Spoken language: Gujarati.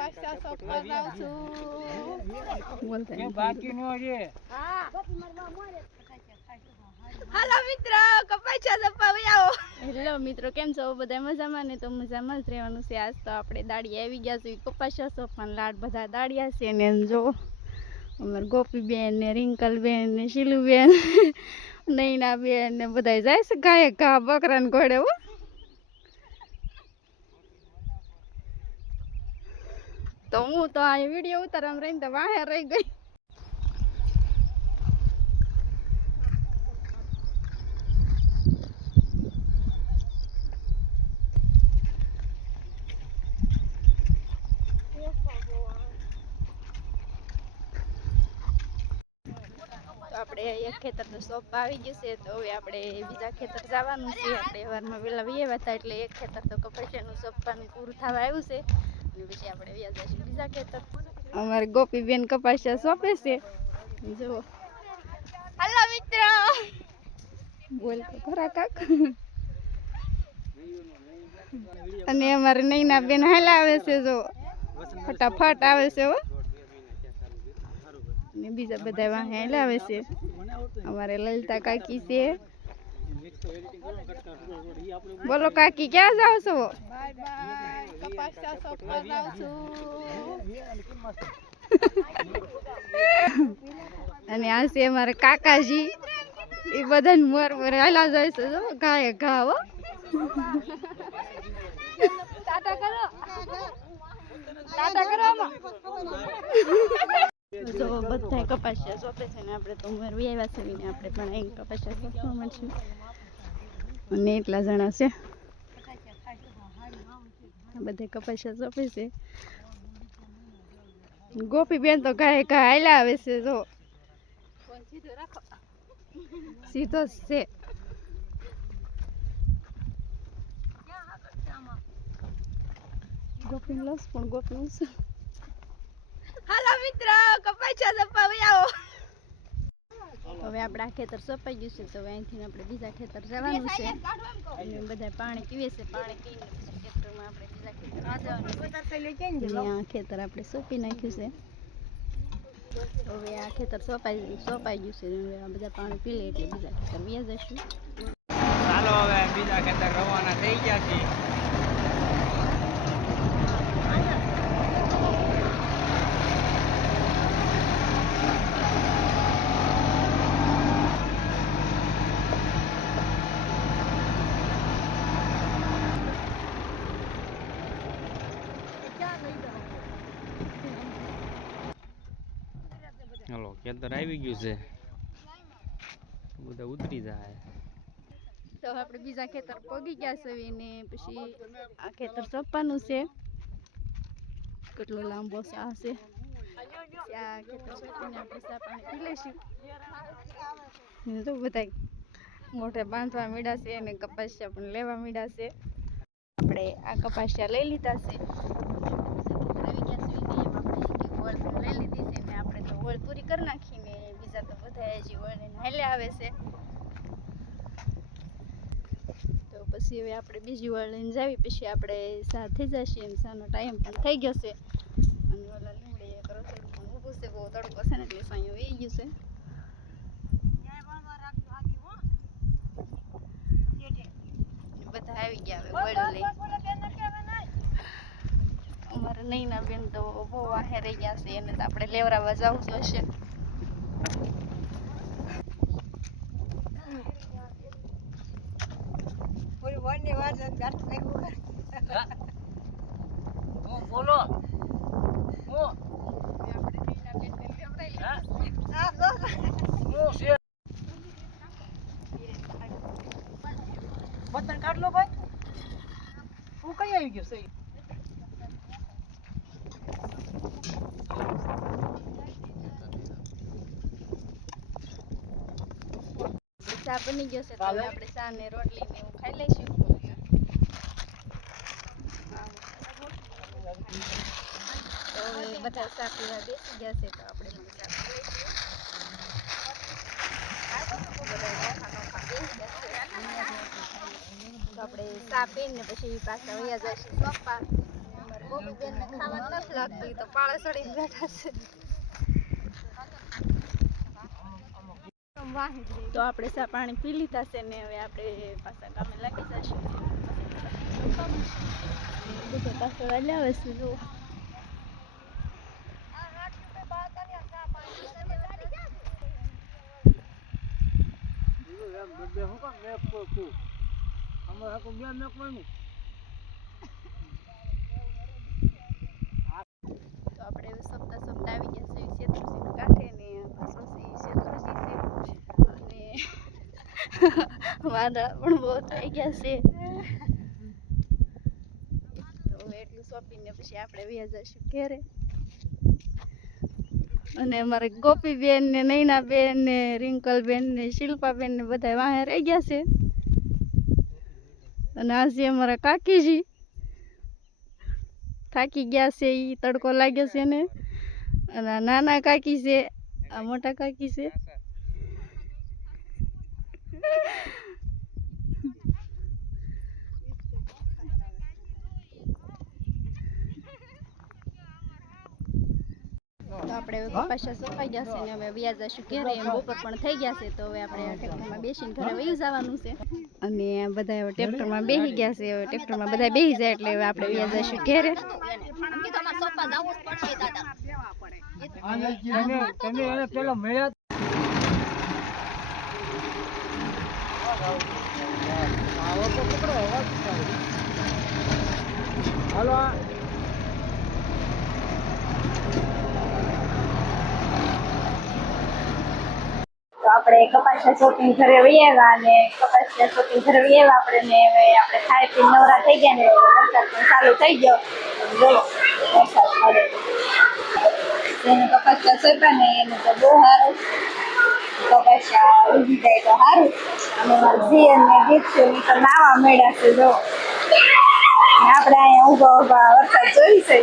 કપાસા સોપવા જાઉં છું બોલતા કે બાકી નો રે હા હાલો મિત્રો કપાસા સોપવા આવો હેલો મિત્રો કેમ છો બધા મજામાં ને તો મજામાં જ રહેવાનું છે આજ તો આપણે દાડી આવી ગયા છે કપાસા સોપવાના લાડ બધા દાડિયા છે ને જો અમાર ગોપીબેન ને રિંકલબેન ને શીલુબેન નૈનાબેન ને બધા જાય છે ગાયે ઘા બકરા ને ઘોડે હો તો હું તો આ વિડીયો ઉતારમ રહીને તો વાહે રહી ગઈ આપણે એક ખેતર તો સોપ આવી ગયું છે તો હવે આપણે બીજા ખેતર જવાનું છે આપણે વારમાં વેલા વ્યવા હતા એટલે એક ખેતર તો કપાસિયાનું સોપવાનું પૂરું થવા આવ્યું છે અને પછી આપણે વ્યા જઈશું બીજા ખેતર અમારે ગોપીબેન કપાસિયા સોંપે છે જુઓ હાલો મિત્ર બોલ તો ખરા કાક અને અમારે નૈના બેન હાલા આવે છે જો ફટાફટ આવે છે હો ને બીજા બધા વાહે લાવે છે અમારે લલિતા કાકી છે બોલો કાકી ક્યાં જાવ છો બાય બાય કપાસા સોપવા જાવ છું અને આ છે અમારે કાકાજી એ બધાને મોર મોર હાલા જાય છે જો ગાય ઘા હો ટાટા કરો જો બધા કપાસિયા સોંપે છે ને આપણે તો ઉંમર વ્યાવ્યા છે ને આપણે પણ અહીં કપાસિયા સોંપવા મળશું અને એટલા જણા છે બધા કપાસિયા સોંપે છે ગોપીબેન તો ગાય ઘા હાલ્યા આવે છે જો સીધો જ છે ગોપી લસ પણ ગોપી હાલો મિત્રો કપાસિયા સોંપવા આવો હવે આપણે આ ખેતર સોંપાઈ ગયું છે તો અહીંથી આપણે બીજા ખેતર જવાનું છે અને બધા પાણી પીવે છે પાણી પીને પછી ખેતરમાં આપણે બીજા ખેતર આ ખેતર આપણે સોંપી નાખ્યું છે હવે આ ખેતર સોંપાઈ ગયું છે હવે આ બધા પાણી પી લે એટલે બીજા ખેતર વ્યા જઈશું ચાલો હવે બીજા ખેતર રવાના થઈ ગયા છે હાલો ખેતર આવી ગયું છે બધા ઉતરી જાય તો આપણે બીજા ખેતર પગી ગયા છે ને પછી આ ખેતર સોંપવાનું છે કેટલો લાંબો સા છે આ ખેતર સોંપીને આપણે સા પાણી પી લઈશું તો બધા મોઢે બાંધવા મીડા છે અને કપાસિયા પણ લેવા મીડા છે આપણે આ કપાસિયા લઈ લીધા છે લઈ લીધી છે ને આપણે તો હોળ પૂરી કરી નાખીને બીજા તો બધા હજી હોળને હાલે આવે છે તો પછી હવે આપણે બીજી હોળ લઈને જાવી પછી આપણે સા થઈ જશે અને સાનો ટાઈમ પણ થઈ ગયો છે અને ઓલા લીમડે એક રસોડું પણ ઊભું છે બહુ તડકો છે ને એટલે સાંયો વહી ગયું છે બધા આવી ગયા હવે હોળ લઈ અમારે નૈના બેન તો બહુ વાહે રહી ગયા છે એને તો આપણે લેવરાવા જવું જોઈશે બોલો બતન કાઢ લો ભાઈ હું કઈ આવી ગયો સહી ચા બની ગયો છે તો હવે આપણે ચા ને રોટલી ને એવું ખાઈ લઈશું તો હવે બધા ચા પીવા બેસી ગયા છે તો આપણે પણ ચા પી લઈશું તો આપણે ચા પીને પછી પાછા વયા જઈશું સોંપવા અમારે ગોપી બેન ને ખાવાનું નથી લાગતું તો પાળે ચડીને બેઠા છે. તો આપણે સા પાણી પી લીધા છે ને હવે આપણે પાછા કામે લાગી જશું. બધો પાછળ લાવે છે જો. તો આપણે સપ્તાહ આવી ગયા છે શેત્રુંજીના કાંઠે ને પાછો છે શેત્રુંજી છે અને વાદળા પણ બહુ થઈ ગયા છે. તો એટલું શોપીને પછી આપણે વ્યા જઈશું ઘેરે. અને અમારે ગોપીબેન ને નૈનાબેન ને રિંકલબેન ને શિલ્પાબેન ને બધા વાહે રહી ગયા છે. અને આજે અમારા કાકીજી થાકી ગયા છે, ઈ તડકો લાગ્યો છે ને. અને આ નાના કાકી છે, આ મોટા કાકી છે. તો આપણે હવે કપાસા સફાઈ ગયા છે ને હવે વ્યા જશું ઘરે. એમ બપોર પણ થઈ ગયા છે તો હવે આપણે ટ્રેક્ટરમાં બેસીને ઘરે વયું જવાનું છે. અને બધા હવે ટ્રેક્ટરમાં બેસી ગયા છે. હવે ટ્રેક્ટરમાં બધા બેસી જાય એટલે હવે આપણે વ્યા જશું ઘરે. તમે એને પેલા મળ્યા હાલો તો આપણે કપાસા શોપિંગ ઘરે વહી આવ્યા અને કપાસા શોપિંગ ઘરે વહી આવ્યા આપણે ને હવે આપણે ખાઈ પીને નવરા થઈ ગયા ને વરસાદ પણ ચાલુ થઈ ગયો. વરસાદ પડે જેને કપાસા સોંપ્યા ને એને તો બહુ સારું. કપાસા ઉગી જાય તો સારું. અને મારા જીયન ને ગીતશું તો નાવા મળ્યા છે જો. આપણે અહીંયા ઊભા ઊભા વરસાદ જોઈ છે.